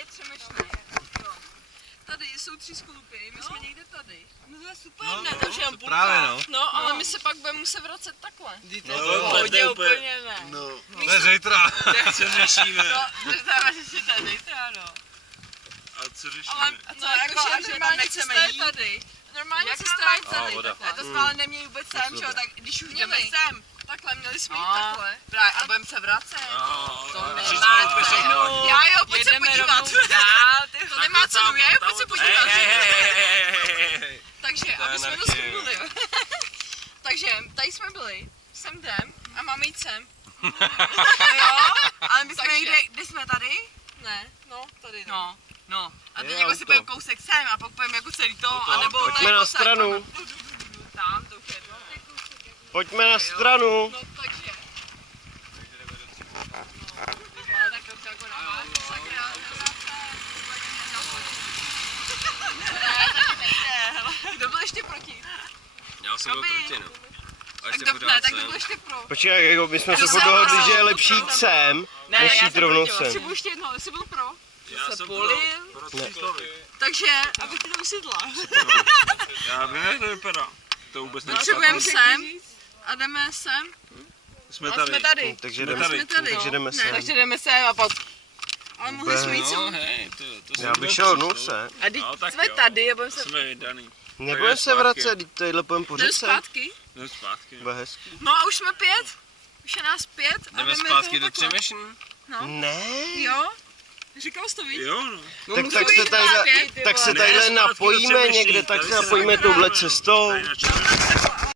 5 Třemešné. Tady jsou 3 sklupy, my jsme někde tady. No to je super, ne, takže jen půlka. Právě no. No, ale my se pak budeme muset vracet takhle. To je úplně ne. No, to je zítra. Co řešíme? To dáme řešit tady zítra, no. A co řešíme? Ale No, jako, že tam nechceme jít. Tady. Normálně Jak cesta je tam tady. voda. A to jsme ale neměli vůbec sem, čo? Tak když už jdeme Měli. sem. Takhle, měli jsme jít A, takhle. právě, a budeme se vracet. To Všechno nemá úplně všechno. cenu. Já jo, pojď se Jedeme podívat. rovnou dál, ty To nemá cenu, já jo, pojď se podívat. Takže, To je aby jsme to anarchie. shrnuli. Takže, tady jsme byli, sem jdem a máme jít sem. Jo, ale my jsme Takže. někde, kde jsme tady? Ne, no, tady no. No. A teď Je jako si auto. pojďme kousek sem a pak pojďme jako celý to, anebo tady Pojďme na kousek, stranu. Tam, to už je to. Pojďme na stranu. No, takže. Tak to jako nemá. Kdo byl ještě proti? Já jsem byl Koby. proti, no. A Tak ještě to, pořád ne, tak Kdo jsem. byl ještě pro? Počkej, jako my jsme se furt dohodli, že je lepší jít sem, než jít rovnou sem. Třeba ještě jednou, jestli byl pro. Já se jsem polil. pro příslovy. Takže, abych ti to usidla. Já vím, jak to vypadá. To vůbec Potřebujeme sem a jdeme sem. Jsme A tady. jsme tady. Takže Jsme jdeme, tady. Jsme tady. takže jdeme Ne, sem. Takže jdeme sem a pak. Ale mohli jsme jít No, sem. hej, to Já bych šel nuse. A teď No, tak jsme jo. tady a budeme se... Jsme vydaný. Nebudeme se vracet, teď tadyhle půjdeme po Jdeme řece. zpátky. Jdeme zpátky. Bude hezký. No a už jsme 5. Už je nás 5. Jdeme zpátky do Třemešní? No. Ne. Jo. Říkal jsi to víc? Jo, no. Tak se tadyhle Ty tak se vole. tadyhle Ne, zpátky do napojíme Třemešní, někde, tak tady se se napojíme zakrátíme. touhle cestou. Tady na Červené.